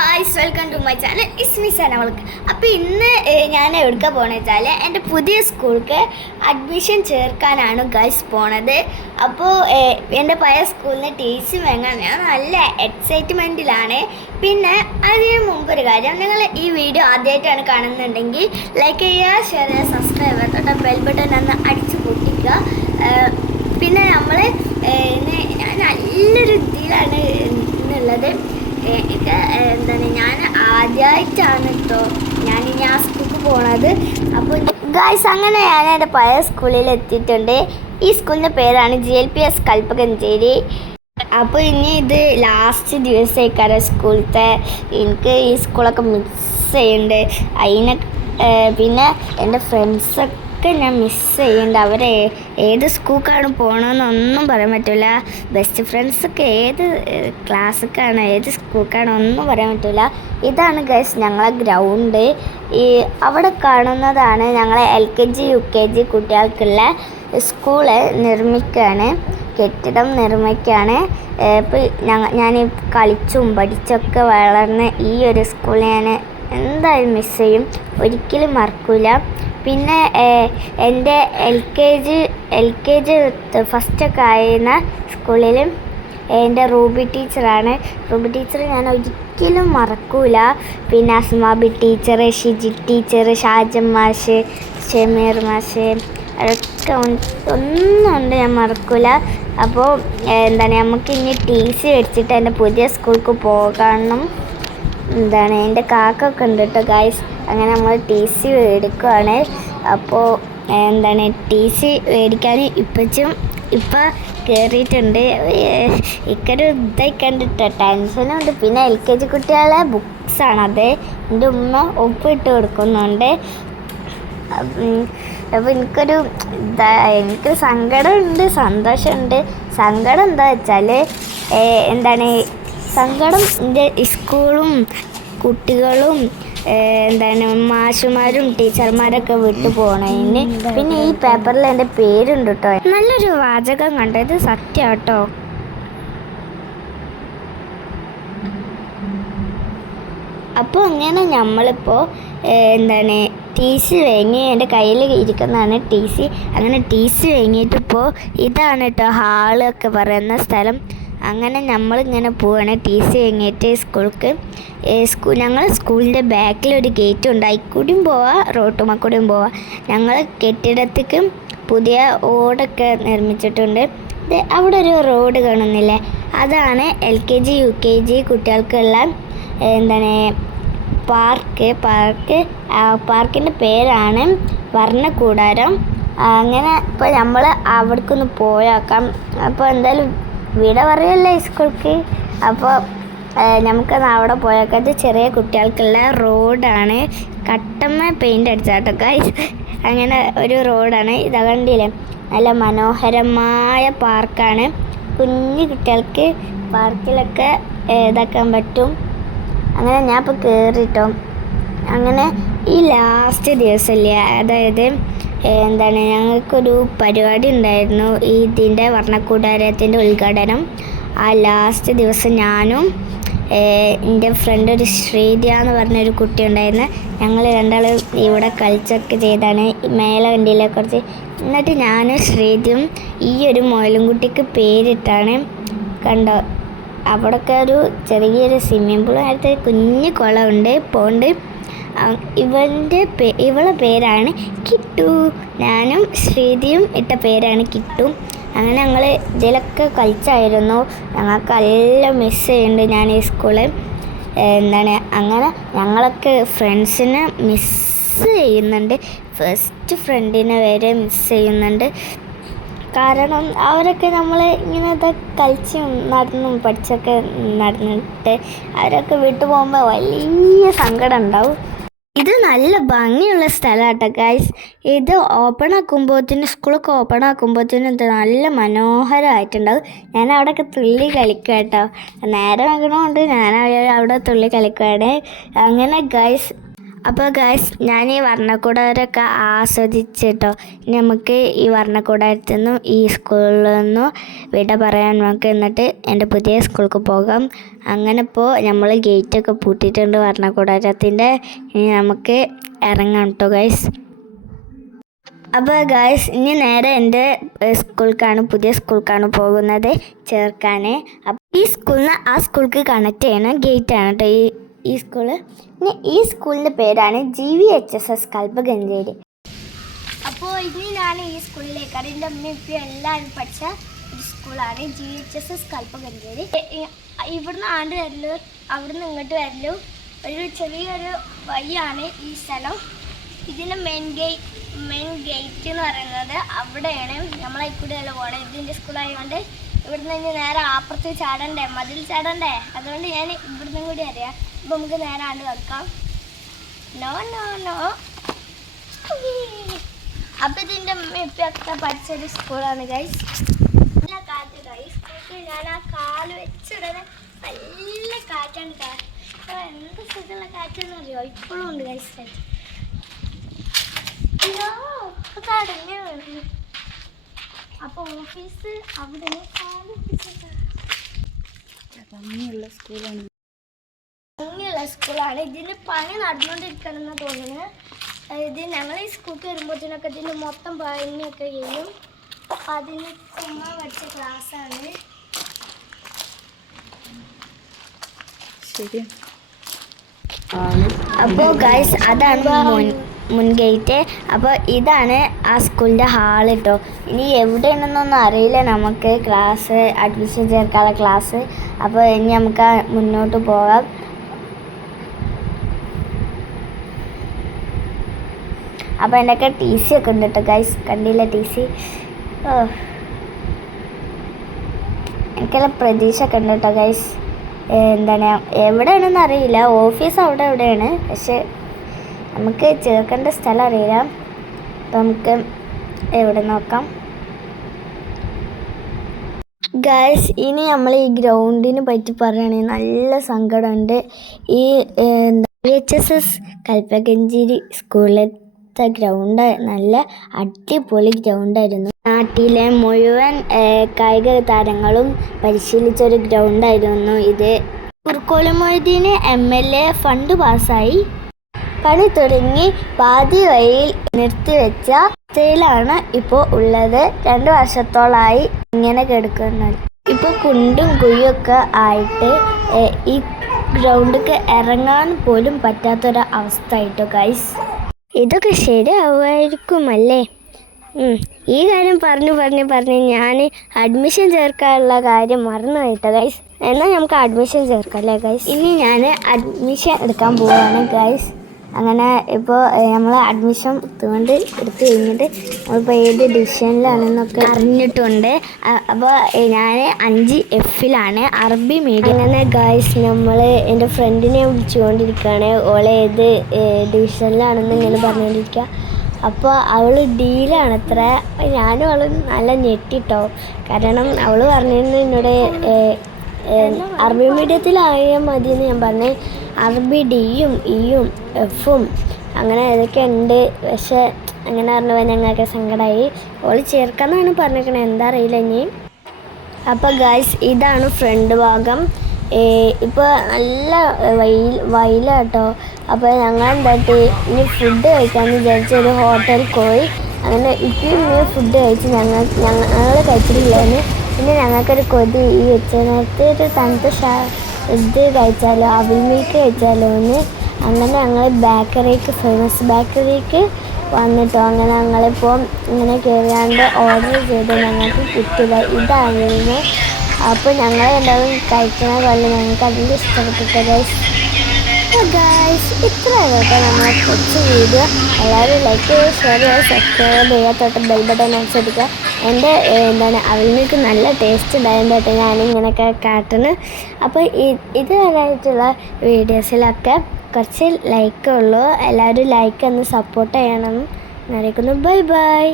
Guys, welcome to my channel. ഇസ്മി സനവൾക്ക്. അപ്പോൾ ഇന്ന് ഞാൻ എവിടെ പോകണമെന്ന് വെച്ചാൽ എൻ്റെ പുതിയ സ്കൂൾക്ക് അഡ്മിഷൻ ചേർക്കാനാണ് ഗായ്സ് പോണത്. അപ്പോൾ എൻ്റെ പഴയ സ്കൂളിൽ നിന്ന് ടീച്ചർ വാങ്ങാൻ ഞാൻ നല്ല എക്സൈറ്റ്മെൻറ്റിലാണ്. പിന്നെ അതിന് മുമ്പൊരു കാര്യം, നിങ്ങൾ ഈ വീഡിയോ ആദ്യമായിട്ടാണ് കാണുന്നുണ്ടെങ്കിൽ ലൈക്ക് ചെയ്യുക, ഷെയർ ചെയ്യുക, സബ്സ്ക്രൈബ് ചെയ്യുക, തൊട്ട് ബെൽ ബട്ടൺ ഒന്ന് അടിച്ച് പൊട്ടിക്കുക. പിന്നെ നമ്മൾ ഞാൻ നല്ലൊരു ഇതിലാണ് ഇന്നുള്ളത്. ഞാൻ ആദ്യമായിട്ടാണ് കേട്ടോ ഞാൻ ആ സ്കൂൾക്ക് പോണത്. അപ്പോൾ ഗായ്സ്, അങ്ങനെ ഞാൻ എൻ്റെ പഴയ സ്കൂളിൽ എത്തിയിട്ടുണ്ട്. ഈ സ്കൂളിൻ്റെ പേരാണ് GLPS കൽപ്പകഞ്ചേരി. അപ്പോൾ ഇനി ഇത് ലാസ്റ്റ് ദിവസമായിക്കാറ് സ്കൂളത്തെ. എനിക്ക് ഈ സ്കൂളൊക്കെ മിസ് ചെയ്യുന്നുണ്ട്. അതിനെ പിന്നെ എൻ്റെ ഫ്രണ്ട്സൊക്കെ ഞാൻ മിസ് ചെയ്യുന്നുണ്ട്. അവർ ഏത് സ്കൂൾക്കാണ് പോകണമെന്നൊന്നും പറയാൻ പറ്റില്ല. ബെസ്റ്റ് ഫ്രണ്ട്സൊക്കെ ഏത് ക്ലാസ്സൊക്കെയാണ് ഏത് സ്കൂൾക്കാണ് ഒന്നും പറയാൻ പറ്റില്ല. ഇതാണ് ഗൈസ് ഞങ്ങളെ ഗ്രൗണ്ട്. അവിടെ കാണുന്നതാണ് ഞങ്ങളെ LKG UKG കുട്ടികൾക്കുള്ള സ്കൂള് നിർമ്മിക്കുകയാണ്, കെട്ടിടം നിർമ്മിക്കുകയാണ്. ഇപ്പോൾ ഞാൻ കളിച്ചും പഠിച്ചൊക്കെ വളർന്ന ഈ ഒരു സ്കൂൾ ഞാൻ എന്തായാലും മിസ് ചെയ്യും, ഒരിക്കലും മറക്കില്ല. പിന്നെ എൻ്റെ LKG ഫസ്റ്റൊക്കെ ആയിരുന്ന സ്കൂളിൽ എൻ്റെ റൂബി ടീച്ചറാണ്. റൂബി ടീച്ചർ ഞാൻ ഒരിക്കലും മറക്കൂല. പിന്നെ അസ്മാബി ടീച്ചർ, ഷിജി ടീച്ചർ, ഷാജം മാഷ്, ഷമീർ മാഷ്, അതൊക്കെ ഒന്നുകൊണ്ട് ഞാൻ മറക്കൂല. അപ്പോൾ നമുക്ക് ഇനി TC മേടിച്ചിട്ട് എൻ്റെ പുതിയ സ്കൂൾക്ക് പോകണം. എൻ്റെ കാക്കൊക്കെ ഉണ്ട് കേട്ടോ ഗായ്സ്. അങ്ങനെ നമ്മൾ TC മേടിക്കുകയാണ്. അപ്പോൾ TC മേടിക്കാൻ ഇപ്പം കയറിയിട്ടുണ്ട്. ഇക്കൊരു ഇതായി കണ്ടിട്ട് ടെൻഷനുണ്ട്. പിന്നെ LKG കുട്ടികളെ ബുക്സാണത്. എൻ്റെ ഉമ്മ ഒപ്പിട്ട് കൊടുക്കുന്നുണ്ട്. അപ്പോൾ എനിക്ക് സങ്കടമുണ്ട്, സന്തോഷമുണ്ട്. സങ്കടം എന്താ വെച്ചാൽ സങ്കടം എൻ്റെ സ്കൂളും കുട്ടികളും മാഷുമാരും ടീച്ചർമാരൊക്കെ വിട്ടു പോകണതിന്. പിന്നെ ഈ പേപ്പറിൽ എൻ്റെ പേരുണ്ട് കേട്ടോ. നല്ലൊരു വാചകം കണ്ടത് സത്യം കേട്ടോ. അപ്പോൾ അങ്ങനെ നമ്മളിപ്പോൾ TC വാങ്ങി, എൻ്റെ കയ്യിൽ ഇരിക്കുന്നതാണ് TC. അങ്ങനെ TC വാങ്ങിയിട്ടിപ്പോൾ ഇതാണ് കേട്ടോ ഹാളൊക്കെ പറയുന്ന സ്ഥലം. അങ്ങനെ നമ്മളിങ്ങനെ പോവുകയാണ് TC വാങ്ങിയിട്ട് സ്കൂൾക്ക്. ഞങ്ങൾ സ്കൂളിൻ്റെ ബാക്കിലൊരു ഗേറ്റ് ഉണ്ട്, അതിൽക്കൂടിയും പോവാം, റോട്ടുമ്മക്കൂടിയും പോവാം. ഞങ്ങൾ കെട്ടിടത്തേക്ക് പുതിയ ഓടൊക്കെ നിർമ്മിച്ചിട്ടുണ്ട്. അവിടെ ഒരു റോഡ് കാണുന്നില്ലേ, അതാണ് LKG UKG കുട്ടികൾക്കുള്ള പാർക്കിൻ്റെ പേരാണ് വർണ്ണക്കൂടാരം. അങ്ങനെ ഇപ്പോൾ നമ്മൾ അവിടേക്കൊന്ന് പോയേക്കാം. അപ്പോൾ എന്തായാലും വിട പറയല്ലേ സ്കൂൾക്ക്. അപ്പോൾ നമുക്കത് അവിടെ പോയേക്കാം. ഇത് ചെറിയ കുട്ടികൾക്കുള്ള റോഡാണ്, കട്ടമ്മ പെയിൻ്റ് അടിച്ചാട്ടോ ഗൈസ്. അങ്ങനെ ഒരു റോഡാണ് ഇത്. കണ്ടില്ലേ, നല്ല മനോഹരമായ പാർക്കാണ്. കുഞ്ഞു കുട്ടികൾക്ക് പാർക്കിലൊക്കെ ഇതാക്കാൻ പറ്റും. അങ്ങനെ ഞാൻ ഇപ്പോൾ കയറിട്ടോ. അങ്ങനെ ഈ ലാസ്റ്റ് ദിവസമില്ലേ, അതായത് ഞങ്ങൾക്കൊരു പരിപാടി ഉണ്ടായിരുന്നു, ഇതിൻ്റെ വർണ്ണക്കൂടാരത്തിൻ്റെ ഉദ്ഘാടനം. ആ ലാസ്റ്റ് ദിവസം ഞാനും എൻ്റെ ഫ്രണ്ട് ഒരു ശ്രീദിയ എന്ന് പറഞ്ഞൊരു കുട്ടി ഉണ്ടായിരുന്നു. ഞങ്ങൾ രണ്ടാളും ഇവിടെ കളിച്ചൊക്കെ ചെയ്താണ്. മേലെ വണ്ടിയിലെ കുറച്ച്. എന്നിട്ട് ഞാനും ശ്രീദിയും ഈ ഒരു മുയലും കുട്ടിക്ക് പേരിട്ടാണ്. കണ്ടോ, അവിടെയൊക്കെ ഒരു ചെറിയൊരു സ്വിമ്മിംഗ് പൂളും അടുത്ത് കുഞ്ഞു കുളമുണ്ട്, പോണ്ട്. ഇവളെ പേരാണ് കിട്ടു. ഞാനും ശ്രീതിയും ഇട്ട പേരാണ് കിട്ടു. അങ്ങനെ ഞങ്ങൾ ഇതിലൊക്കെ കളിച്ചായിരുന്നു. ഞങ്ങൾക്ക് എല്ലാം മിസ് ചെയ്യുന്നുണ്ട് ഞാൻ ഈ സ്കൂള്. അങ്ങനെ ഞങ്ങളൊക്കെ ഫ്രണ്ട്സിനെ മിസ് ചെയ്യുന്നുണ്ട്. ഫസ്റ്റ് ഫ്രണ്ടിനെ വരെ മിസ് ചെയ്യുന്നുണ്ട്. കാരണം അവരൊക്കെ നമ്മൾ ഇങ്ങനത്തെ കളിച്ചും നടന്നും പഠിച്ചൊക്കെ നടന്നിട്ട് അവരൊക്കെ വിട്ടു പോകുമ്പോൾ വലിയ സങ്കടം ഉണ്ടാവും. ഇത് നല്ല ഭംഗിയുള്ള സ്ഥലമാട്ടോ ഗൈസ്. ഇത് സ്കൂളൊക്കെ ഓപ്പൺ ആക്കുമ്പോഴത്തേനും ഇത് നല്ല മനോഹരമായിട്ടുണ്ടാവും. ഞാൻ അവിടെയൊക്കെ തുള്ളി കളിക്കുക കേട്ടോ. നേരെ വെക്കണമുണ്ട്, ഞാൻ അവിടെ തുള്ളി കളിക്കുകയാണ്. അങ്ങനെ ഗൈസ്, അപ്പോൾ ഗൈസ് ഞാൻ ഈ വർണ്ണക്കൂടാരമൊക്കെ ആസ്വദിച്ചിട്ടോ. നമുക്ക് ഈ വർണ്ണക്കൂടാരത്തിൽ നിന്നും ഈ സ്കൂളിൽ നിന്നും വിട പറയാൻ നമുക്ക് എന്നിട്ട് എൻ്റെ പുതിയ സ്കൂൾക്ക് പോകാം. അങ്ങനെ ഇപ്പോൾ നമ്മൾ ഗേറ്റൊക്കെ പൂട്ടിയിട്ടുണ്ട് വർണ്ണക്കൂടാരത്തിൻ്റെ. ഇനി നമുക്ക് ഇറങ്ങാം കേട്ടോ ഗൈസ്. അപ്പോൾ ഗൈസ് ഇനി നേരെ എൻ്റെ സ്കൂൾക്കാണ്, പുതിയ സ്കൂൾക്കാണ് പോകുന്നത് ചേർക്കാൻ. അപ്പോൾ ഈ സ്കൂളിൽ നിന്ന് ആ സ്കൂൾക്ക് കണക്ട് ചെയ്യുന്ന ഗേറ്റാണ് കേട്ടോ ഈ സ്കൂള്. പിന്നെ ഈ സ്കൂളിൻ്റെ പേരാണ് GVHSS കൽപ്പകഞ്ചേരി. അപ്പോൾ ഇനി ഞാൻ ഈ സ്കൂളിലേക്കാണ്, എൻ്റെ അമ്മയും ഇപ്പം എല്ലാവരും പഠിച്ച ഒരു സ്കൂളാണ് GVHSS കൽപ്പകഞ്ചേരി. ഇവിടുന്ന് ആണ്ട് വരലു, അവിടുന്ന് ഇങ്ങോട്ട് വരലു ഒരു ചെറിയൊരു വഴിയാണ് ഈ സ്ഥലം. ഇതിൻ്റെ മെയിൻ ഗേറ്റ് എന്ന് പറയുന്നത് അവിടെയാണ്. നമ്മളായിക്കൂടെയല്ല പോകണം, ഇതിൻ്റെ സ്കൂളായതുകൊണ്ട് ഇവിടുന്ന് ഇനി നേരെ അപ്പുറത്ത് ചാടണ്ടേ, മതിൽ ചാടണ്ടേ. അതുകൊണ്ട് ഞാൻ ഇവിടുന്ന് കൂടി അറിയാം. അപ്പോൾ നമുക്ക് നേരെ ആണ്ട് വെക്കാം. No no no. അപ്പോൾ ഇതിൻ്റെ ഇപ്പൊക്കെ പഠിച്ചൊരു സ്കൂളാണ് ഗൈസ്. നല്ല കാറ്റ് ഗൈസ്. ഞാൻ ആ കാല് വെച്ചിടനെ നല്ല കാറ്റാണ്. എന്ത് സുഖമുള്ള കാറ്റെന്ന് അറിയോ, ഇപ്പോഴും ഉണ്ട് ഗൈസ് കാറ്റ്. അപ്പൊ ഓഫീസ് അവിടെ ഭംഗിയുള്ള സ്കൂളാണ്. ഇതിന് പണി നടന്നുകൊണ്ടിരിക്കണമെന്ന് തോന്നുന്നു. ഇത് ഞങ്ങൾ ഈ സ്കൂൾക്ക് വരുമ്പോഴത്തേനൊക്കെ ഇതിന് മൊത്തം പണിയൊക്കെ ചെയ്യും. അപ്പം അതിന് ചുമ്മാ പഠിച്ച ക്ലാസ്സാണ്. ശരി. അപ്പോൾ ഗൈസ് അതാണ് മുൻ ഗേറ്റ്. അപ്പോൾ ഇതാണ് ആ സ്കൂളിൻ്റെ ഹാള് കേട്ടോ. ഇനി എവിടെയാണെന്നൊന്നും അറിയില്ല നമുക്ക് ക്ലാസ്, അഡ്മിഷൻ ചേർക്കാനുള്ള ക്ലാസ്. അപ്പോൾ ഇനി നമുക്ക് മുന്നോട്ട് പോകാം. അപ്പോൾ എൻ്റെ TC ഒക്കെ ഉണ്ട് കേട്ടോ ഗൈസ്. കണ്ടില്ല TC? എനിക്കെല്ലാം പ്രതീക്ഷ ഒക്കെ ഉണ്ട് കേട്ടോ ഗൈസ്. എന്താണ് എവിടെയാണെന്ന് അറിയില്ല, ഓഫീസ് അവിടെ എവിടെയാണ്, പക്ഷെ നമുക്ക് ചേർക്കേണ്ട സ്ഥലം അറിയില്ല. അപ്പം നമുക്ക് എവിടെ നോക്കാം ഗൈസ്. ഇനി നമ്മൾ ഈ ഗ്രൗണ്ടിനെ പറ്റി പറയുകയാണെങ്കിൽ നല്ല സങ്കടമുണ്ട്. ഈ GVHSS കൽപ്പകഞ്ചേരി സ്കൂളിലത്തെ ഗ്രൗണ്ട് നല്ല അടിപൊളി ഗ്രൗണ്ടായിരുന്നു. നാട്ടിലെ മുഴുവൻ കായിക താരങ്ങളും പരിശീലിച്ചൊരു ഗ്രൗണ്ടായിരുന്നു ഇത്. കുർക്കോളി മൊയ്തീന് MLA ഫണ്ട് പാസ്സായി പണി തുടങ്ങി പാതി വഴിയിൽ നിർത്തിവെച്ച അവസ്ഥയിലാണ് ഇപ്പോൾ ഉള്ളത്. 2 വർഷത്തോളമായി ഇങ്ങനെ കിടക്കുന്നത്. ഇപ്പോൾ കുണ്ടും കുഴിയൊക്കെ ആയിട്ട് ഈ ഗ്രൗണ്ടിലേക്ക് ഇറങ്ങാൻ പോലും പറ്റാത്തൊരു അവസ്ഥ ആയിട്ടോ ഗൈസ്. ഇതൊക്കെ ശരിയാവുമായിരിക്കുമല്ലേ? ഈ കാര്യം പറഞ്ഞ് ഞാൻ അഡ്മിഷൻ ചേർക്കാനുള്ള കാര്യം മറന്നു പോയിട്ടോ ഗൈസ്. എന്നാൽ നമുക്ക് അഡ്മിഷൻ ചേർക്കാം അല്ലേ ഗൈസ്? ഇനി ഞാൻ അഡ്മിഷൻ എടുക്കാൻ പോവുകയാണ് ഗൈസ്. അങ്ങനെ ഇപ്പോൾ നമ്മൾ അഡ്മിഷൻ എടുത്തു കഴിഞ്ഞിട്ട് നമ്മളിപ്പോൾ ഏത് ഡിവിഷനിലാണെന്നൊക്കെ അറിഞ്ഞിട്ടുണ്ട്. അപ്പോൾ ഞാൻ 5Fലാണ്, അറബി മീഡിയം. അങ്ങനെ ഗൈസ് നമ്മൾ എൻ്റെ ഫ്രണ്ടിനെ വിളിച്ചുകൊണ്ടിരിക്കുകയാണ്. ഓളെ ഏത് ഡിവിഷനിലാണെന്ന് ഇങ്ങനെ പറഞ്ഞുകൊണ്ടിരിക്കുക. അപ്പോൾ അവൾ Dയിലാണത്ര. ഞാനും അവൾ നല്ല ഞെട്ടിട്ടോ. കാരണം അവൾ പറഞ്ഞിരുന്നു എന്നോട് അറബി മീഡിയത്തിലായാൽ മതിയെന്ന് ഞാൻ പറഞ്ഞു. അറബി Dയും Eയും Fഉം അങ്ങനെ ഇതൊക്കെ ഉണ്ട്. പക്ഷെ അങ്ങനെ പറഞ്ഞപ്പോൾ ഞങ്ങൾക്ക് സങ്കടമായി. ഓള് ചേർക്കാമെന്നാണ് പറഞ്ഞിരിക്കണത്, എന്താ അറിയില്ല ഇനി. അപ്പോൾ ഗൈസ് ഇതാണ് ഫ്രണ്ട് ഭാഗം. ഇപ്പോൾ നല്ല വയലാട്ടോ. അപ്പോൾ ഞങ്ങൾ എന്തായിട്ട് ഇനി ഫുഡ് കഴിക്കാമെന്ന് വിചാരിച്ച ഒരു ഹോട്ടലിൽ പോയി. അങ്ങനെ ഇപ്പം ഫുഡ് കഴിച്ച് ഞങ്ങൾ കഴിച്ചിട്ടില്ലായിരുന്നു. പിന്നെ ഞങ്ങൾക്കൊരു കൊതി, ഈ ഉച്ചനേരത്തെ ഒരു തണുത്ത ഇത് കഴിച്ചാലോ, അവിൽ മിൽക്ക് കഴിച്ചാലോ എന്ന്. അങ്ങനെ ഞങ്ങൾ ഫേമസ് ബേക്കറിക്ക് വന്നിട്ടോ. അങ്ങനെ ഞങ്ങളിപ്പോൾ ഇങ്ങനെ കയറിയാണ്ട് ഓർഡർ ചെയ്ത് ഞങ്ങൾക്ക് കിട്ടില്ല. ഇതായിരുന്നു. അപ്പോൾ ഞങ്ങൾ എല്ലാവരും കഴിക്കുന്ന പോലെ ഞങ്ങൾക്ക് അതിൻ്റെ ഇഷ്ടപ്പെട്ടിട്ട് ഗൈസ് ഇത്രയാണ് കേട്ടോ നമ്മളെ കൊച്ചു വീഡിയോ. എല്ലാവരും ലൈക്ക് ചെയ്യുക, ഷെയർ ചെയ്യുക, സബ്സ്ക്രൈബ് ചെയ്യുക, തൊട്ട് ബെൽ ബട്ടൺ അടിച്ചെടുക്കുക. എൻ്റെ അവലിനൊക്കെ നല്ല ടേസ്റ്റ് ഉണ്ടായിരുന്നു കേട്ടോ ഞാനിങ്ങനെയൊക്കെ കാട്ടുന്നു. അപ്പോൾ ഇത് വരായിട്ടുള്ള വീഡിയോസിലൊക്കെ കുറച്ച് ലൈക്കേ ഉള്ളൂ. എല്ലാവരും ലൈക്ക് ഒന്ന് സപ്പോർട്ട് ചെയ്യണം എന്നറിയിക്കുന്നു. Bye bye.